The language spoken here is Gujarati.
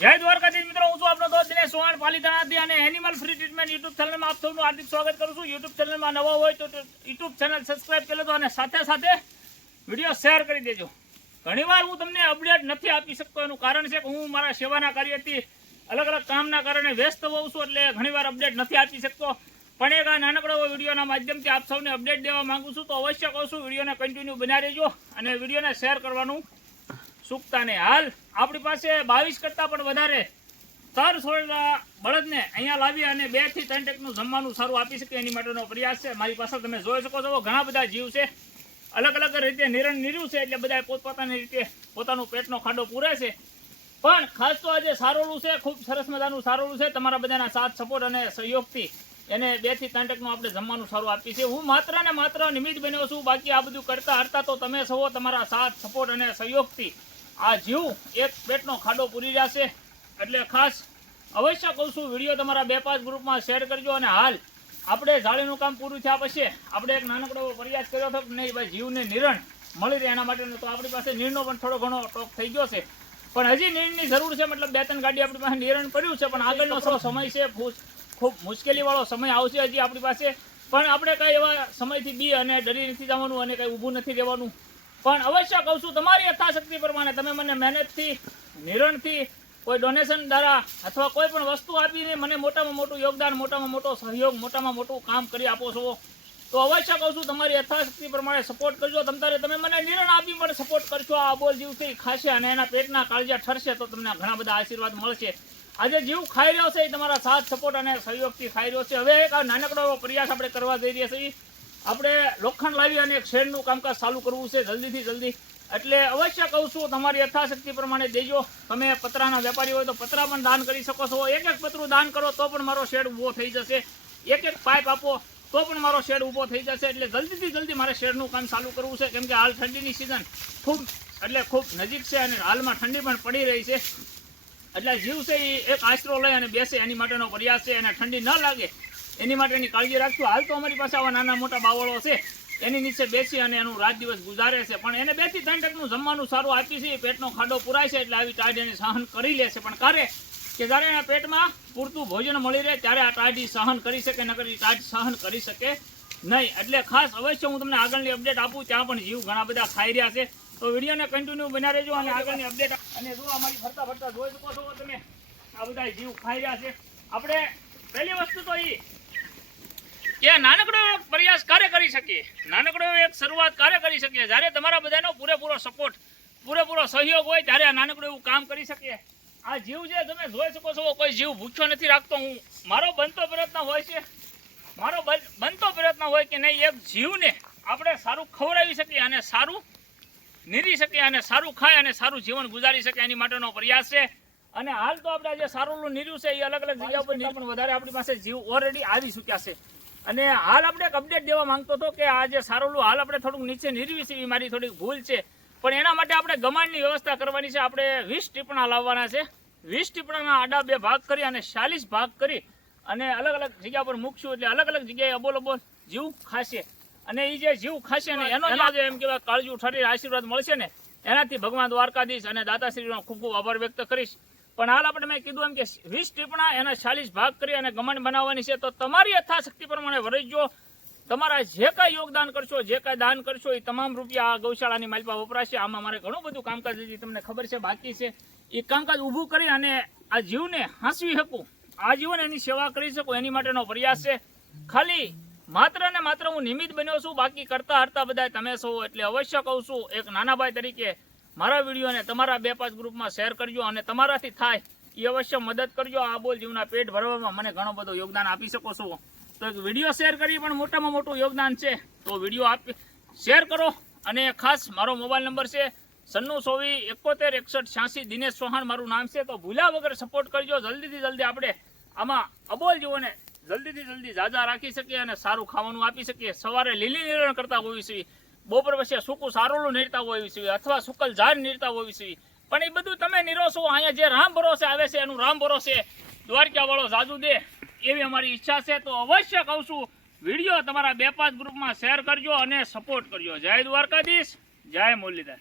જય દ્વારકાધીશ મિત્રો, હું છું આપનો દોસ્ત દિનેશ સોહાણ પાલીતાણાથી અને એનિમલ ફ્રી ટ્રીટમેન્ટ યુટ્યુબ ચેનલમાં આપ સૌનું હાર્દિક સ્વાગત કરું છું. યુટ્યુબ ચેનલમાં નવા હોય તો યુટ્યુબ ચેનલ સબસ્ક્રાઇબ કરી લેજો અને સાથે સાથે વીડિયો શેર કરી દેજો. ઘણીવાર હું તમને અપડેટ નથી આપી શકતો, એનું કારણ છે કે હું મારા સેવાના કાર્યથી અલગ અલગ કામના કારણે વ્યસ્ત હોઉં છું, એટલે ઘણીવાર અપડેટ નથી આપી શકતો. પણ એક આ નાનકડો વિડીયોના માધ્યમથી આપ સૌને અપડેટ દેવા માગું છું, તો અવશ્ય કહું છું, વિડીયોને કન્ટિન્યુ બનાવી દેજો અને વિડીયોને શેર કરવાનું ચૂકતા નહીં હાલ આપણી પાસે બાવીસ કરતાં પણ વધારે તર છોડેલા બળદને અહીંયા લાવી અને બેથી ત્રણ ટેકનું જમવાનું સારું આપી શકે એની માટેનો પ્રયાસ છે. મારી પાસે તમે જોઈ શકો છો, ઘણા બધા જીવ છે. અલગ અલગ રીતે નિરણ નિર્યું છે એટલે બધા પોતપોતાની રીતે પોતાનું પેટનો ખાડો પૂરે છે. પણ ખાસ તો આજે સારોળું છે, ખૂબ સરસ મજાનું સારોળું છે. તમારા બધાના સાથ, સપોર્ટ અને સહયોગથી એને બેથી ત્રણ ટકનું આપણે જમવાનું સારું આપીએ છીએ હું માત્ર ને માત્ર નિમિત્ત બન્યો છું. બાકી આ બધું કરતા હરતા તો તમે સૌ તમારા સાથ, સપોર્ટ અને સહયોગથી આ જીવ એક પેટનો ખાડો પૂરી જશે. એટલે ખાસ અવશ્ય કહું છું, વીડિયો તમારા બે પાંચ ગ્રુપમાં શેર કરજો અને હાલ આપણે જાળીનું કામ પૂરું થયા પછી આપણે એક નાનકડો પ્રયાસ કર્યો હતો નહીં, ભાઈ, જીવને નિરણ મળી રહે એના માટે તો આપણી પાસે નીરનો પણ થોડો ઘણો ટોક થઈ ગયો છે. પણ હજી નીરની જરૂર છે, મતલબ બે ત્રણ ગાડી આપણી પાસે નિરણ પડ્યું છે, પણ આગળનો થોડો સમય છે ખૂબ મુશ્કેલીવાળો સમય આવશે હજી આપણી પાસે. પણ આપણે કઈ એવા સમયથી બી અને ડરી નથી જવાનું અને કઈ ઊભું નથી રહેવાનું. પણ અવશ્ય કહું છું, તમારી યથાશક્તિ પ્રમાણે તમે મને મહેનતથી, નિરણથી કોઈ ડોનેશન દ્વારા અથવા કોઈ પણ વસ્તુ આપીને મને મોટામાં મોટું યોગદાન, મોટામાં મોટો સહયોગ, મોટામાં મોટું કામ કરી આપો છો, તો અવશ્ય કહું છું, તમારી યથાશક્તિ પ્રમાણે સપોર્ટ કરજો. તમ તારે તમે મને નિર્ણય આપી પણ સપોર્ટ કરશો. આ બોલ જીવથી ખાશે અને એના પેટના કાળજા ઠરશે તો તમને ઘણા બધા આશીર્વાદ મળશે. આજે જીવ ખાઈ રહ્યો છે, એ તમારા સાથ, સપોર્ટ અને સહયોગથી ખાઈ રહ્યો છે. હવે એક નાનકડો પ્રયાસ આપણે કરવા જઈ રહ્યા છીએ. આપણે લોખંડ લાવી અને એક શેડનું કામકાજ ચાલુ કરવું છે જલ્દીથી જલ્દી. એટલે અવશ્ય કહું છું, તમારી યથાશક્તિ પ્રમાણે દેજો. તમે પતરાના વેપારી હોય તો પતરા પણ દાન કરી શકો છો. એક એક પતરું દાન કરો તો પણ મારો શેડ ઊભો થઈ જશે. એક એક પાઇપ આપો તો પણ મારો શેડ ઊભો થઈ જશે. એટલે જલ્દીથી જલ્દી મારે શેડનું કામ ચાલુ કરવું છે. કેમ કે હાલ ઠંડીની સિઝન ખૂબ, એટલે ખૂબ નજીક છે અને હાલમાં ઠંડી પણ પડી રહી છે. એટલે જીવ છે એ એક આશરો લઈ અને બેસે એની માટેનો પ્રયાસ છે. અને ઠંડી ન લાગે એની માટેની કાળજી રાખશું હાલ તો અમારી પાસે આવા નાના મોટા બાવળો છે. એની નીચે બેસી અને એનું રાત દિવસ ગુજારે છે. પણ એને બેથી ત્રણ ટકનું જમવાનું સારું આપી છે. પેટનો ખાડો પુરાય છે એટલે આવી ટાઢ સહન કરી લે છે. પણ કરે કે જ્યારે એના પેટમાં પૂરતું ભોજન મળી રહે ત્યારે આ ટાઢી સહન કરી શકે, નકર એ ટાઢ સહન કરી શકે નહીં. એટલે ખાસ અવશ્ય હું તમને આગળની અપડેટ આપું. ત્યાં પણ જીવ ઘણા બધા ખાઈ રહ્યા છે. તો વિડીયોને કન્ટિન્યુ બના રહેજો અને આગળની અપડેટ અને જો અમારી ફરતા ફરતા જોઈ શકો છો તમે, આ બધા જીવ ખાઈ રહ્યા છે. આપણે પહેલી વસ્તુ તો એ કે નાનકડો એક પ્રયાસ ક્યારે કરી શકીએ? નાનકડો એક શરૂઆત ક્યારે કરી શકીએ? જ્યારે તમારા બધાનો પૂરેપૂરો સપોર્ટ પૂરેપૂરો સહયોગ હોય ત્યારે આ નાનકડું એવું કામ કરી શકીએ. આ જીવ જે તમે જોઈ શકો છો કોઈ જીવ ભૂખ્યો નથી રાખતો. હું મારો બનતો પ્રયત્ન હોય છે. મારો બન- બનતો પ્રયત્ન હોય કે નહીં એક જીવને આપણે સારું ખવડાવી શકીએ અને સારું નીરી શકીએ અને સારું ખાય અને સારું જીવન ગુજારી શકે એની માટેનો પ્રયાસ છે. અને હાલ તો આપણે જે સારું નીર્યું છે એ અલગ અલગ જગ્યા ઉપર પણ વધારે આપણી પાસે જીવ ઓલરેડી આવી ચૂક્યા છે. અને હાલ આપણે એક અપડેટ દેવા માંગતો હતો કે આ જે સારોલું હાલ આપણે થોડુંક નીચે નીરવી છે એ મારી થોડીક ભૂલ છે. પણ એના માટે આપણે ગમાણની વ્યવસ્થા કરવાની છે. આપણે વીસ ટીપણા લાવવાના છે. વીસ ટીપણાના આડા બે ભાગ કરી અને ચાલીસ ભાગ કરી અને અલગ અલગ જગ્યા પર મૂકશું એટલે અલગ અલગ જગ્યાએ અબોલ અબોલ જીવ ખાશે. અને એ જે જીવ ખાશે ને એનો જે એમ કહેવાય કાળજી ઠરી આશીર્વાદ મળશે ને. એનાથી ભગવાન દ્વારકાધીશ અને દાતાશ્રીનો ખૂબ ખૂબ આભાર વ્યક્ત કરીશ. પણ હાલ આપણે મેં કીધું એમ કે વીસ ટીપણા એના ચાલીસ ભાગ કરી અને ગમન બનાવવાની છે. તો તમારી યથાશક્તિ પ્રમાણે વરસજો તમારા જે કાંઈ યોગદાન કરશો, જે કાંઈ દાન કરશો એ તમામ રૂપિયા આ ગૌશાળાની માલપા વપરાશે. આમાં મારે ઘણું બધું કામકાજ હજી તમને ખબર છે, બાકી છે. એ કામકાજ ઊભું કરી અને આ જીવને હાંસવી શકું. આ જીવન એની સેવા કરી શકું, એની માટેનો પ્રયાસ છે. ખાલી માત્ર ને માત્ર હું નિમિત્ત બન્યો છું, બાકી કરતા હરતા બધા તમે સૌ એટલે અવશ્ય કહું છું, એક નાના ભાઈ તરીકે મારા વિડીયોને તમારા બે પાંચ ગ્રુપમાં શેર કરજો અને તમારાથી થાય એ અવશ્ય મદદ કરજો. આ બોલ જીવના પેટ ભરવામાં મને ઘણો બધો યોગદાન આપી શકો છો. તો એક વીડિયો શેર કરી પણ મોટામાં મોટું યોગદાન છે. તો વીડિયો આપી શેર કરો અને ખાસ મારો મોબાઈલ નંબર છે સન્નું સોવી એકોતેર, એકસઠ, છ્યાસી, દિનેશ ચૌહાણ મારું નામ છે. તો ભૂલ્યા વગર સપોર્ટ કરજો. જલ્દીથી જલ્દી આપણે આમાં અબોલ જીવોને જલ્દીથી જલ્દી જાજા રાખી શકીએ અને સારું ખાવાનું આપી શકીએ. સવારે લીલી નિરણ કરતા હોવી છીએ. બપોર પછી સૂકું સારોલું નીરતા હોવી છીએ અથવા સુકલ ઝાડ નીરતા હોવી છીએ પણ એ બધું તમે નીરો છો અહીંયા જે રામ ભરોસે આવે છે, એનું રામ ભરોસે દ્વારકા વાળો જાજુ દે એવી અમારી ઈચ્છા છે. તો અવશ્ય કહું વીડિયો તમારા બે પાંચ ગ્રુપમાં શેર કરજો અને સપોર્ટ કરજો. જય દ્વારકાધીશ, જય મુરલીધર.